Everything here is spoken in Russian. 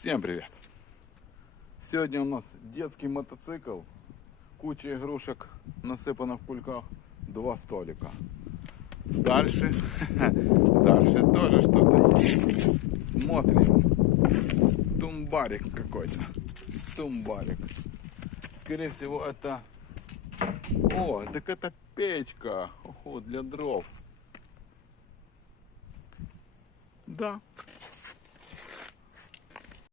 Всем привет! Сегодня у нас детский мотоцикл, куча игрушек насыпана в кульках, 2 столика. Дальше тоже что-то есть. Смотрим. Тумбарик какой-то. Тумбарик. Скорее всего это... О, так это печка. Ого, для дров. Да,